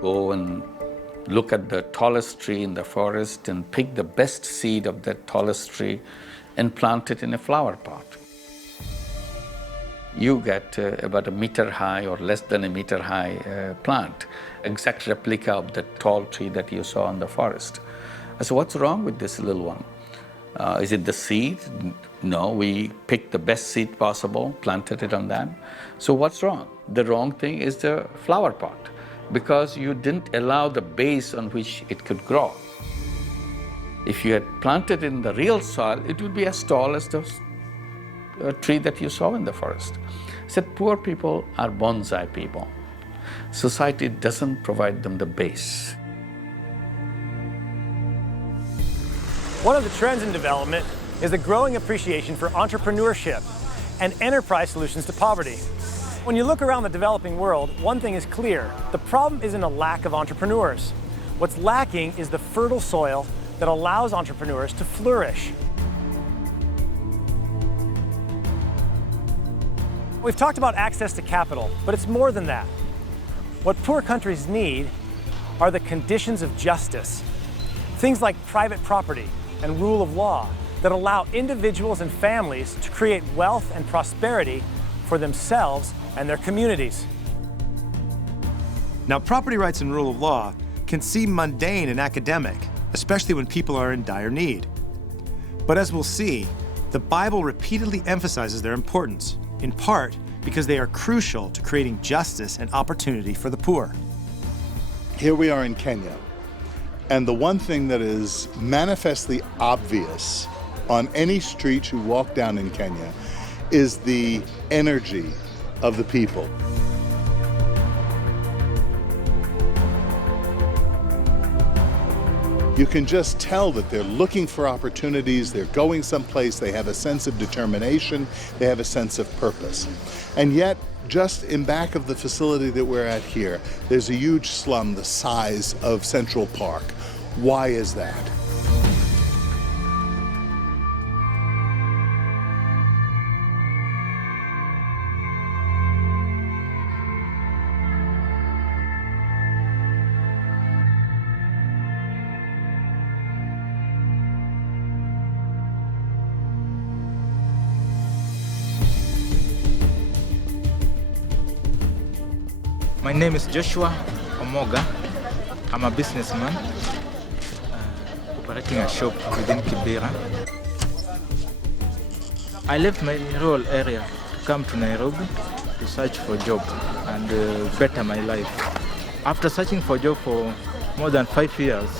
Go and look at the tallest tree in the forest and pick the best seed of that tallest tree and plant it in a flower pot. You get about a meter high or less than a meter high plant, exact replica of the tall tree that you saw in the forest. I said, what's wrong with this little one? Is it the seed? No, we picked the best seed possible, planted it on that. So what's wrong? The wrong thing is the flower pot, because you didn't allow the base on which it could grow. If you had planted in the real soil, it would be as tall as the tree that you saw in the forest. I said, poor people are bonsai people. Society doesn't provide them the base. One of the trends in development is the growing appreciation for entrepreneurship and enterprise solutions to poverty. When you look around the developing world, one thing is clear: the problem isn't a lack of entrepreneurs. What's lacking is the fertile soil that allows entrepreneurs to flourish. We've talked about access to capital, but it's more than that. What poor countries need are the conditions of justice. Things like private property and rule of law that allow individuals and families to create wealth and prosperity for themselves and their communities. Now, property rights and rule of law can seem mundane and academic, especially when people are in dire need. But as we'll see, the Bible repeatedly emphasizes their importance, in part because they are crucial to creating justice and opportunity for the poor. Here we are in Kenya, and the one thing that is manifestly obvious on any street you walk down in Kenya is the energy of the people. You can just tell that they're looking for opportunities, they're going someplace, they have a sense of determination, they have a sense of purpose. And yet, just in back of the facility that we're at here, there's a huge slum the size of Central Park. Why is that? My name is Joshua Omoga. I'm a businessman operating a shop within Kibera. I left my rural area to come to Nairobi to search for a job and better my life. After searching for a job for more than 5 years,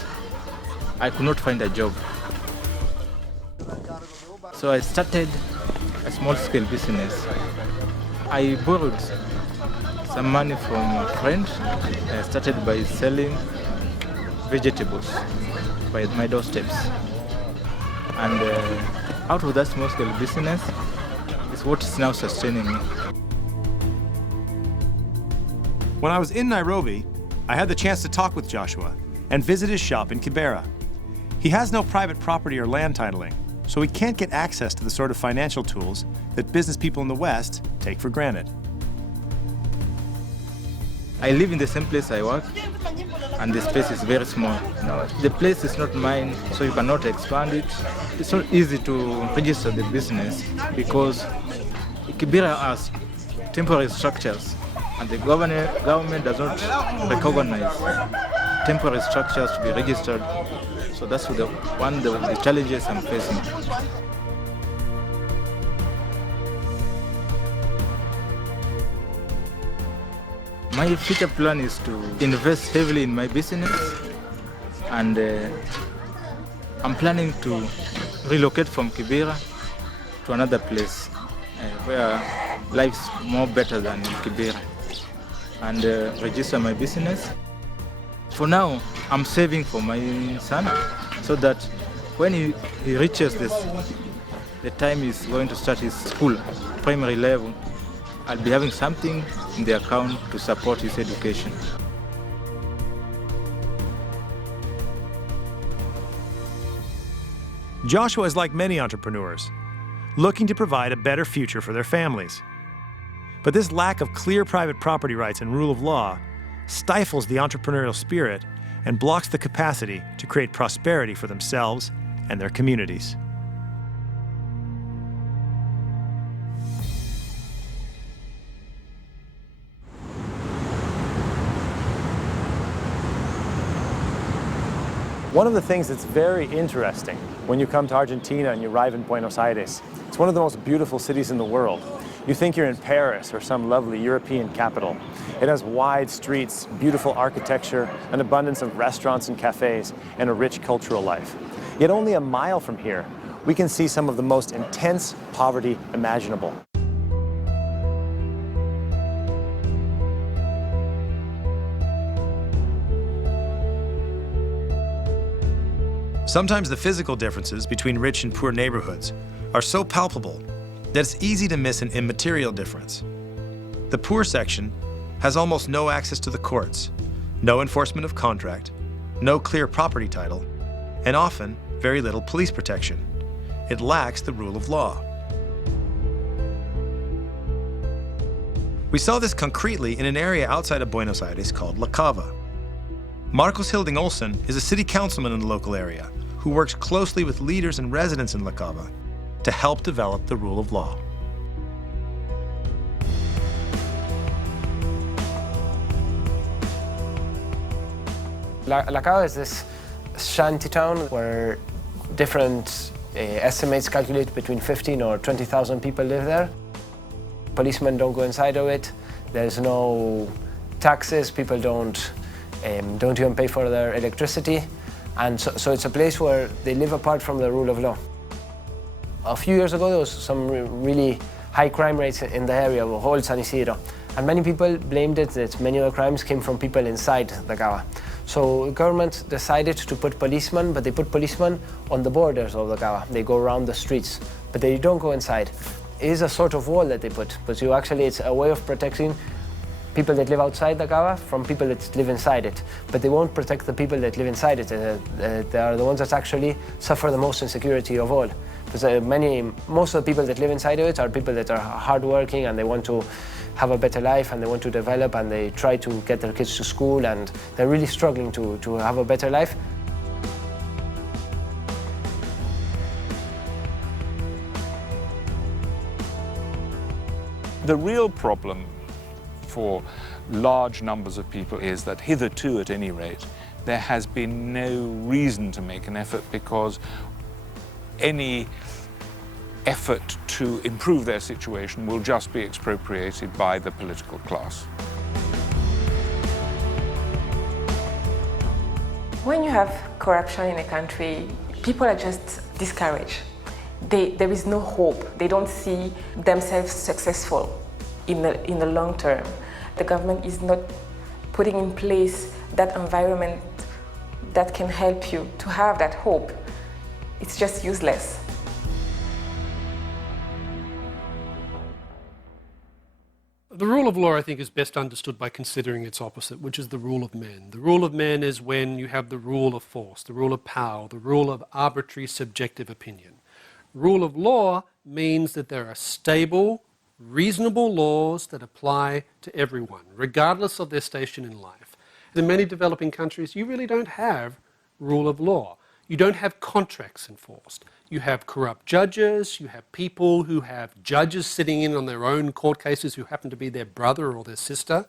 I could not find a job. So I started a small-scale business. I borrowed some money from a friend. I started by selling vegetables by my doorsteps. And out of that small-scale business is what is now sustaining me. When I was in Nairobi, I had the chance to talk with Joshua and visit his shop in Kibera. He has no private property or land titling, so he can't get access to the sort of financial tools that business people in the West take for granted. I live in the same place I work, and the space is very small. The place is not mine, so you cannot expand it. It's not easy to register the business because Kibera has temporary structures, and the government does not recognize temporary structures to be registered. So that's one of the challenges I'm facing. My future plan is to invest heavily in my business, and I'm planning to relocate from Kibera to another place where life's more better than in Kibera, and register my business. For now, I'm saving for my son so that when he reaches the time he's going to start his school, primary level, I'll be having something in the account to support his education. Joshua is like many entrepreneurs, looking to provide a better future for their families. But this lack of clear private property rights and rule of law stifles the entrepreneurial spirit and blocks the capacity to create prosperity for themselves and their communities. One of the things that's very interesting when you come to Argentina and you arrive in Buenos Aires, it's one of the most beautiful cities in the world. You think you're in Paris or some lovely European capital. It has wide streets, beautiful architecture, an abundance of restaurants and cafes, and a rich cultural life. Yet only a mile from here, we can see some of the most intense poverty imaginable. Sometimes the physical differences between rich and poor neighborhoods are so palpable that it's easy to miss an immaterial difference. The poor section has almost no access to the courts, no enforcement of contract, no clear property title, and often very little police protection. It lacks the rule of law. We saw this concretely in an area outside of Buenos Aires called La Cava. Marcos Hilding Olsen is a city councilman in the local area who works closely with leaders and residents in La Cava to help develop the rule of law. La Cava is this shanty town where different estimates calculate between 15 or 20,000 people live there. Policemen don't go inside of it. There's no taxes. People don't even pay for their electricity. And so it's a place where they live apart from the rule of law. A few years ago, there was some really high crime rates in the area of whole San Isidro. And many people blamed it that many of the crimes came from people inside the Cava. So the government decided to put policemen, but they put policemen on the borders of the Cava. They go around the streets, but they don't go inside. It is a sort of wall that they put, but it's a way of protecting people that live outside the Cava from people that live inside it. But they won't protect the people that live inside it. They are the ones that actually suffer the most insecurity of all. Because most of the people that live inside of it are people that are hardworking and they want to have a better life and they want to develop and they try to get their kids to school and they're really struggling to have a better life. The real problem for large numbers of people is that hitherto, at any rate, there has been no reason to make an effort because any effort to improve their situation will just be expropriated by the political class. When you have corruption in a country, people are just discouraged. There is no hope. They don't see themselves successful in the long term. The government is not putting in place that environment that can help you to have that hope. It's just useless. The rule of law, I think, is best understood by considering its opposite, which is the rule of men. The rule of men is when you have the rule of force, the rule of power, the rule of arbitrary subjective opinion. Rule of law means that there are stable, reasonable laws that apply to everyone, regardless of their station in life. In many developing countries, you really don't have rule of law. You don't have contracts enforced. You have corrupt judges, you have people who have judges sitting in on their own court cases who happen to be their brother or their sister.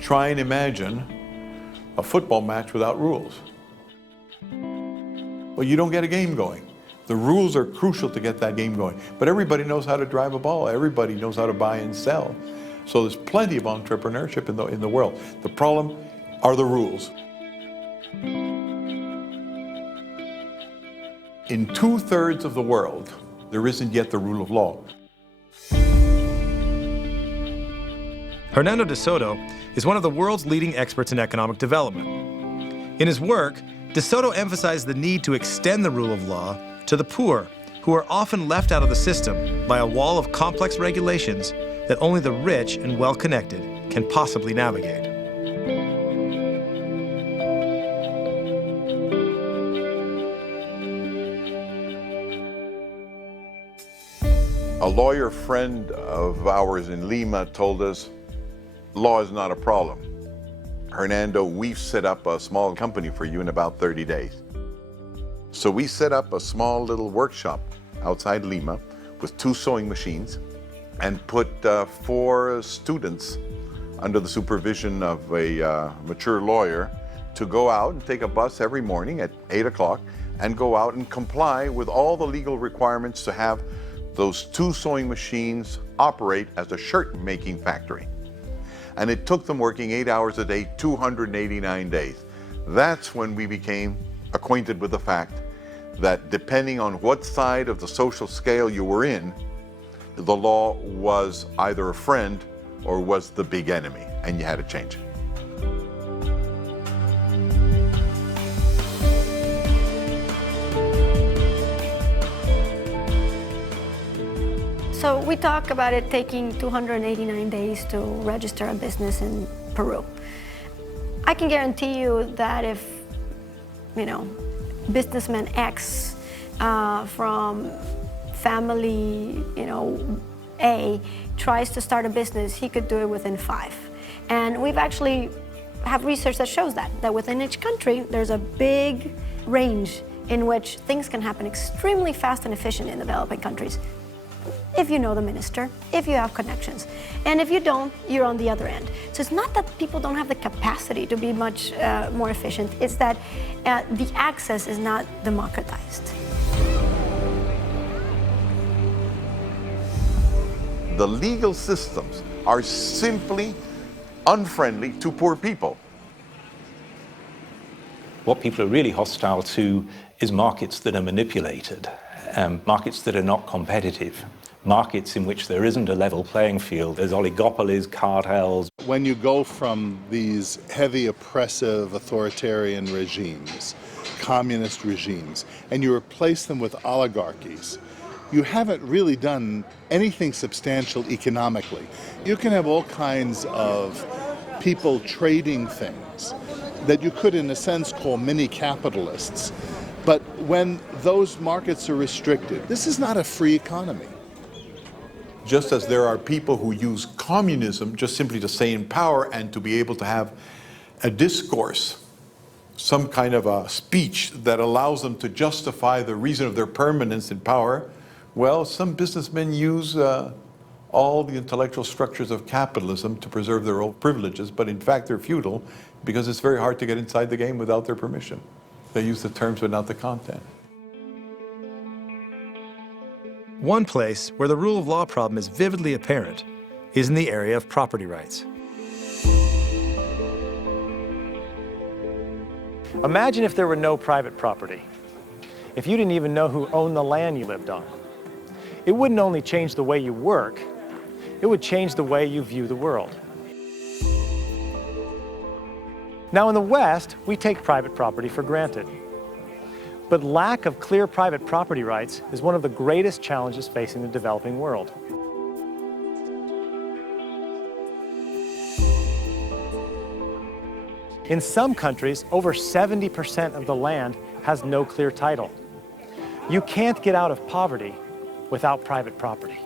Try and imagine a football match without rules. Well, you don't get a game going. The rules are crucial to get that game going. But everybody knows how to drive a ball. Everybody knows how to buy and sell. So there's plenty of entrepreneurship in the world. The problem are the rules. In 2/3 of the world, there isn't yet the rule of law. Hernando de Soto is one of the world's leading experts in economic development. In his work, de Soto emphasized the need to extend the rule of law to the poor, who are often left out of the system by a wall of complex regulations that only the rich and well-connected can possibly navigate. A lawyer friend of ours in Lima told us, law is not a problem. Hernando, we've set up a small company for you in about 30 days. So we set up a small little workshop outside Lima with 2 sewing machines and put 4 students under the supervision of a mature lawyer to go out and take a bus every morning at 8 o'clock and go out and comply with all the legal requirements to have those 2 sewing machines operate as a shirt-making factory. And it took them working 8 hours a day, 289 days. That's when we became acquainted with the fact that depending on what side of the social scale you were in, the law was either a friend or was the big enemy, and you had to change it. So we talk about it taking 289 days to register a business in Peru. I can guarantee you that if, businessman X from family, A tries to start a business, he could do it within 5. And we've actually have research that shows that within each country, there's a big range in which things can happen extremely fast and efficient in developing countries. If you know the minister, if you have connections. And if you don't, you're on the other end. So it's not that people don't have the capacity to be much more efficient, it's that the access is not democratized. The legal systems are simply unfriendly to poor people. What people are really hostile to is markets that are manipulated, markets that are not competitive, markets in which there isn't a level playing field. There's oligopolies, cartels. When you go from these heavy, oppressive, authoritarian regimes, communist regimes, and you replace them with oligarchies, you haven't really done anything substantial economically. You can have all kinds of people trading things that you could, in a sense, call mini-capitalists. But when those markets are restricted, this is not a free economy. Just as there are people who use communism just simply to stay in power and to be able to have a discourse, some kind of a speech that allows them to justify the reason of their permanence in power, well, some businessmen use all the intellectual structures of capitalism to preserve their own privileges, but in fact they're feudal because it's very hard to get inside the game without their permission. They use the terms but not the content. One place where the rule of law problem is vividly apparent is in the area of property rights. Imagine if there were no private property. If you didn't even know who owned the land you lived on. It wouldn't only change the way you work, it would change the way you view the world. Now in the West, we take private property for granted. But lack of clear private property rights is one of the greatest challenges facing the developing world. In some countries, over 70% of the land has no clear title. You can't get out of poverty without private property.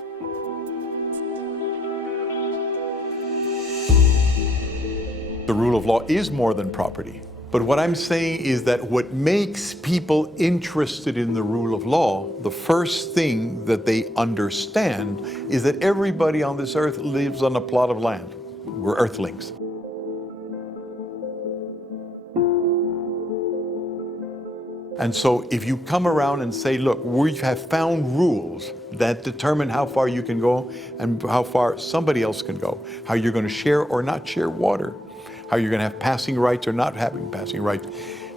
The rule of law is more than property. But what I'm saying is that what makes people interested in the rule of law, the first thing that they understand is that everybody on this earth lives on a plot of land. We're earthlings. And so if you come around and say, look, we have found rules that determine how far you can go and how far somebody else can go, how you're going to share or not share water, how you're going to have passing rights or not having passing rights.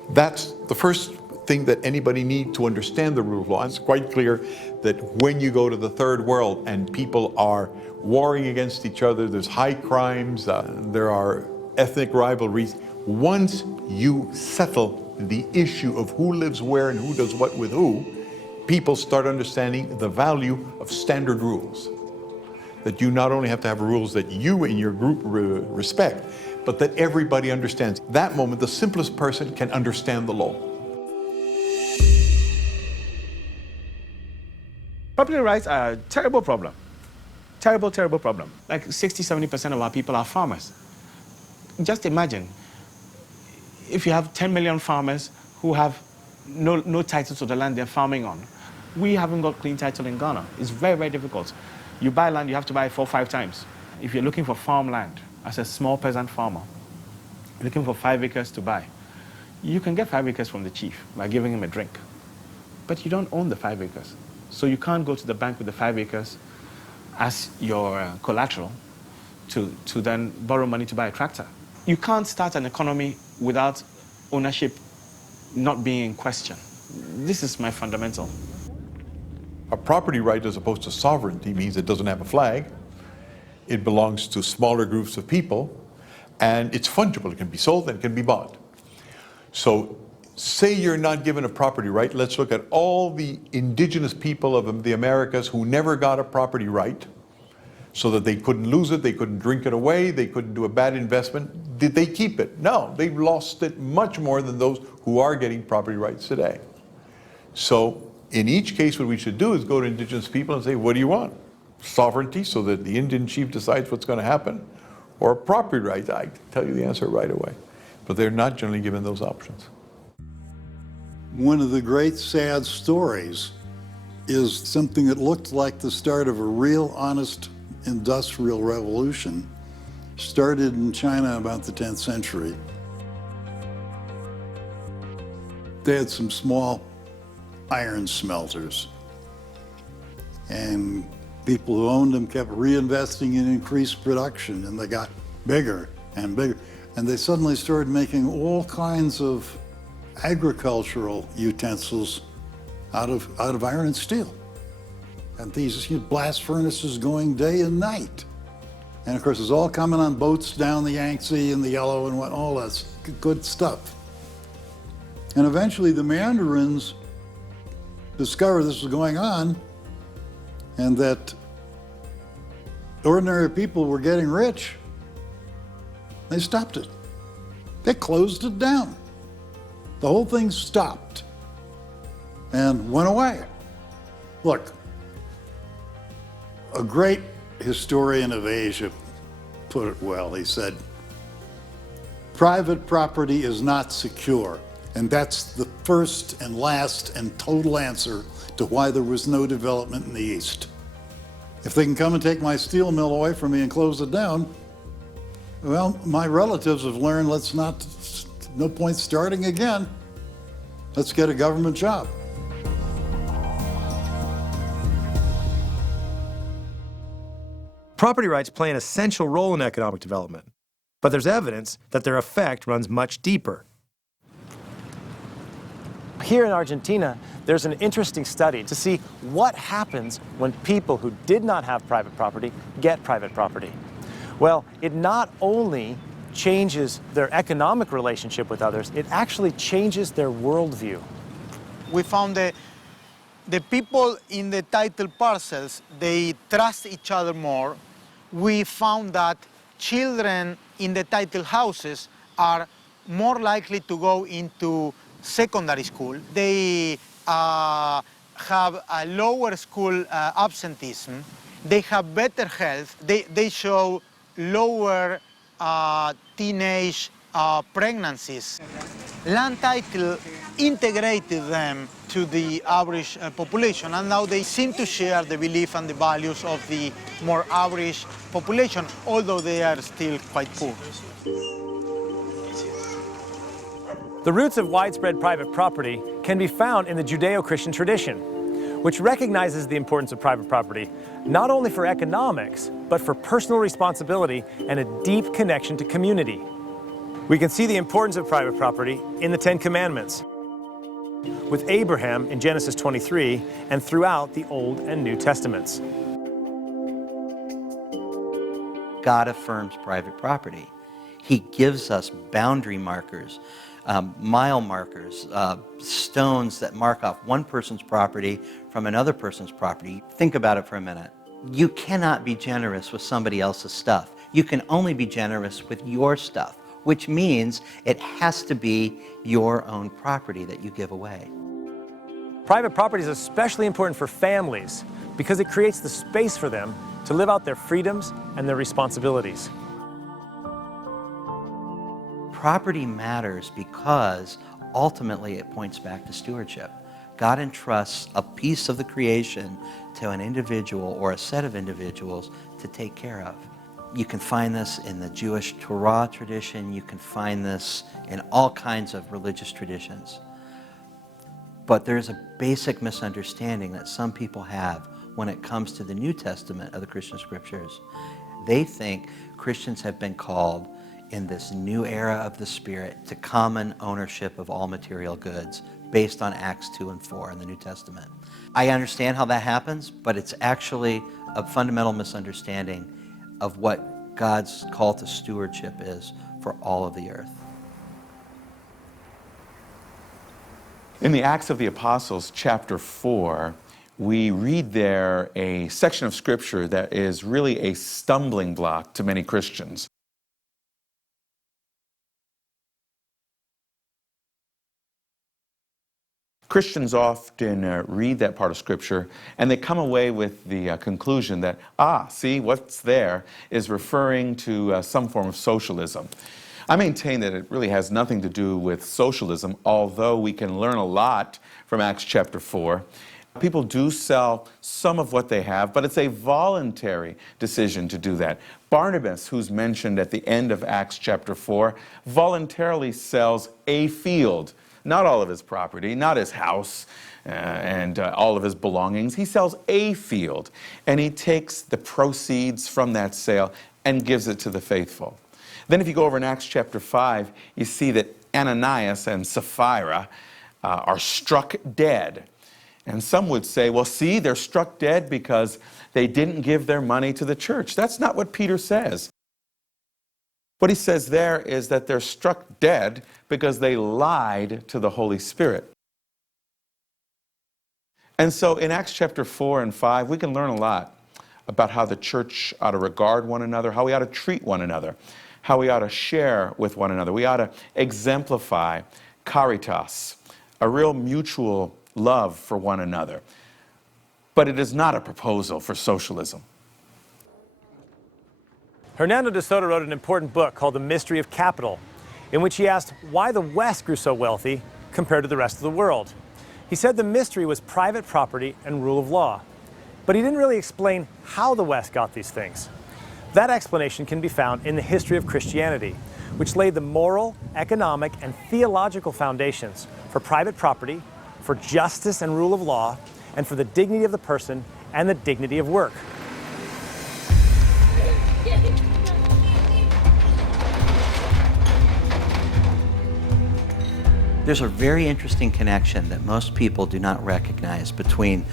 That's the first thing that anybody needs to understand the rule of law. And it's quite clear that when you go to the third world and people are warring against each other, there's high crimes, there are ethnic rivalries. Once you settle the issue of who lives where and who does what with who, people start understanding the value of standard rules. that you not only have to have rules that you and your group respect, but that everybody understands. That moment, the simplest person can understand the law. Property rights are a terrible problem. Terrible, terrible problem. Like 60–70% of our people are farmers. Just imagine if you have 10 million farmers who have no title to the land they're farming on. We haven't got clean title in Ghana. It's very, very difficult. You buy land, you have to buy it 4 or 5 times. If you're looking for farmland as a small peasant farmer, looking for 5 acres to buy, you can get 5 acres from the chief by giving him a drink. But you don't own the 5 acres. So you can't go to the bank with the 5 acres as your collateral to then borrow money to buy a tractor. You can't start an economy without ownership not being in question. This is my fundamental. A property right as opposed to sovereignty means it doesn't have a flag. It belongs to smaller groups of people, and it's fungible. It can be sold and it can be bought. So say you're not given a property right. Let's look at all the indigenous people of the Americas who never got a property right, so that they couldn't lose it, they couldn't drink it away, they couldn't do a bad investment. Did they keep it? No, they've lost it much more than those who are getting property rights today. So in each case, what we should do is go to indigenous people and say, what do you want? Sovereignty, so that the Indian chief decides what's going to happen, or property rights? I tell you the answer right away. But they're not generally given those options. One of the great sad stories is something that looked like the start of a real honest industrial revolution, started in China about the 10th century. They had some small iron smelters, and people who owned them kept reinvesting in increased production, and they got bigger and bigger. And they suddenly started making all kinds of agricultural utensils out of iron and steel. And these blast furnaces going day and night. And of course, it's all coming on boats down the Yangtze and the Yellow and all that good stuff. And eventually the Mandarins discovered this was going on, and that ordinary people were getting rich. They stopped it. They closed it down. The whole thing stopped and went away. Look, a great historian of Asia put it well. He said, private property is not secure. And that's the first and last and total answer to why there was no development in the East. If they can come and take my steel mill away from me and close it down, well, my relatives have learned no point starting again. Let's get a government job. Property rights play an essential role in economic development, but there's evidence that their effect runs much deeper. Here in Argentina, there's an interesting study to see what happens when people who did not have private property get private property. Well, it not only changes their economic relationship with others, it actually changes their worldview. We found that the people in the title parcels, they trust each other more. We found that children in the title houses are more likely to go into secondary school. They have a lower school absenteeism. They have better health. They show lower teenage pregnancies. Land title integrated them to the average population, and now they seem to share the belief and the values of the more average population, although they are still quite poor. The roots of widespread private property can be found in the Judeo-Christian tradition, which recognizes the importance of private property, not only for economics, but for personal responsibility and a deep connection to community. We can see the importance of private property in the Ten Commandments, with Abraham in Genesis 23 and throughout the Old and New Testaments. God affirms private property. He gives us boundary markers, mile markers, stones that mark off one person's property from another person's property. Think about it for a minute. You cannot be generous with somebody else's stuff. You can only be generous with your stuff, which means it has to be your own property that you give away. Private property is especially important for families because it creates the space for them to live out their freedoms and their responsibilities. Property matters because ultimately it points back to stewardship. God entrusts a piece of the creation to an individual or a set of individuals to take care of. You can find this in the Jewish Torah tradition. You can find this in all kinds of religious traditions. But there's a basic misunderstanding that some people have when it comes to the New Testament of the Christian scriptures. They think Christians have been called in this new era of the Spirit to common ownership of all material goods based on Acts 2 and 4 in the New Testament. I understand how that happens, but it's actually a fundamental misunderstanding of what God's call to stewardship is for all of the earth. In the Acts of the Apostles, chapter 4, we read there a section of Scripture that is really a stumbling block to many Christians. Christians often read that part of Scripture and they come away with the conclusion that, see, what's there is referring to some form of socialism. I maintain that it really has nothing to do with socialism, although we can learn a lot from Acts chapter 4. People do sell some of what they have, but it's a voluntary decision to do that. Barnabas, who's mentioned at the end of Acts chapter 4, voluntarily sells a field. Not all of his property, not his house and all of his belongings. He sells a field, and he takes the proceeds from that sale and gives it to the faithful. Then if you go over in Acts chapter 5, you see that Ananias and Sapphira are struck dead. And some would say, well, see, they're struck dead because they didn't give their money to the church. That's not what Peter says. What he says there is that they're struck dead because they lied to the Holy Spirit. And so in Acts chapter 4 and 5, we can learn a lot about how the church ought to regard one another, how we ought to treat one another, how we ought to share with one another. We ought to exemplify caritas, a real mutual love for one another. But it is not a proposal for socialism. Hernando de Soto wrote an important book called The Mystery of Capital, in which he asked why the West grew so wealthy compared to the rest of the world. He said the mystery was private property and rule of law, but he didn't really explain how the West got these things. That explanation can be found in the history of Christianity, which laid the moral, economic, and theological foundations for private property, for justice and rule of law, and for the dignity of the person and the dignity of work. There's a very interesting connection that most people do not recognize between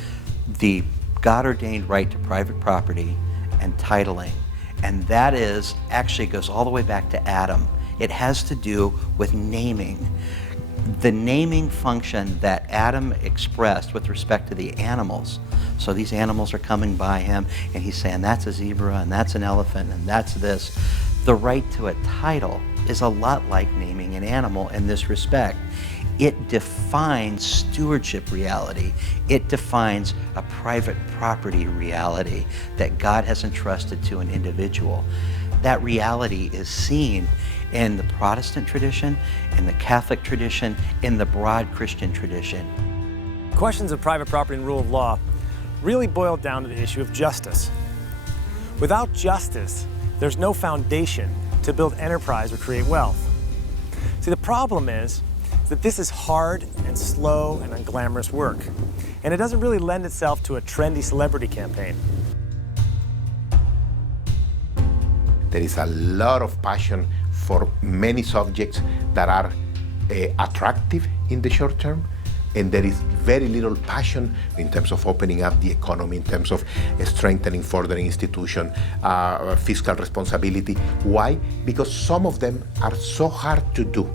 the God-ordained right to private property and titling. And that is, actually goes all the way back to Adam. It has to do with naming. The naming function that Adam expressed with respect to the animals. So these animals are coming by him and he's saying, that's a zebra and that's an elephant and that's this. The right to a title is a lot like naming an animal in this respect. It defines stewardship reality. It defines a private property reality that God has entrusted to an individual. That reality is seen in the Protestant tradition, in the Catholic tradition, in the broad Christian tradition. Questions of private property and rule of law really boil down to the issue of justice. Without justice, there's no foundation to build enterprise or create wealth. See, the problem is that this is hard and slow and unglamorous work, and it doesn't really lend itself to a trendy celebrity campaign. There is a lot of passion for many subjects that are attractive in the short term, and there is very little passion in terms of opening up the economy, in terms of strengthening further institution, fiscal responsibility. Why? Because some of them are so hard to do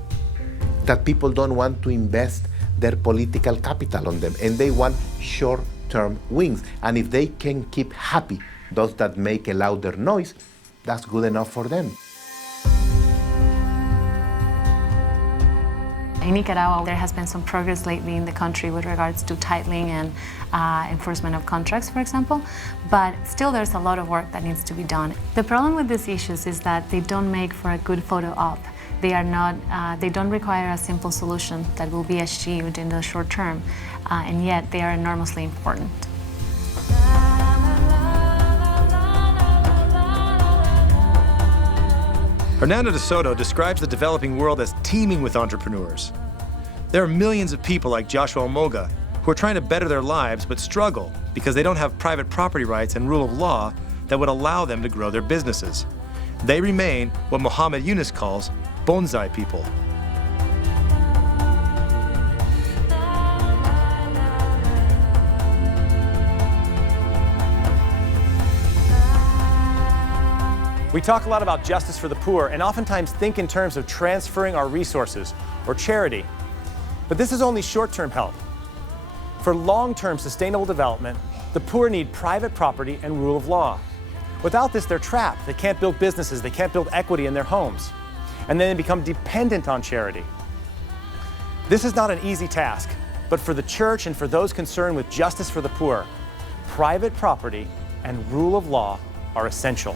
that people don't want to invest their political capital on them, and they want short-term wins. And if they can keep happy those that make a louder noise, that's good enough for them. In Nicaragua, there has been some progress lately in the country with regards to titling and enforcement of contracts, for example, but still there's a lot of work that needs to be done. The problem with these issues is that they don't make for a good photo op. They don't require a simple solution that will be achieved in the short term, and yet they are enormously important. Hernando de Soto describes the developing world as teeming with entrepreneurs. There are millions of people like Joshua Omoga who are trying to better their lives but struggle because they don't have private property rights and rule of law that would allow them to grow their businesses. They remain what Muhammad Yunus calls bonsai people. We talk a lot about justice for the poor and oftentimes think in terms of transferring our resources or charity. But this is only short-term help. For long-term sustainable development, the poor need private property and rule of law. Without this, they're trapped. They can't build businesses, they can't build equity in their homes. And then they become dependent on charity. This is not an easy task, but for the church and for those concerned with justice for the poor, private property and rule of law are essential.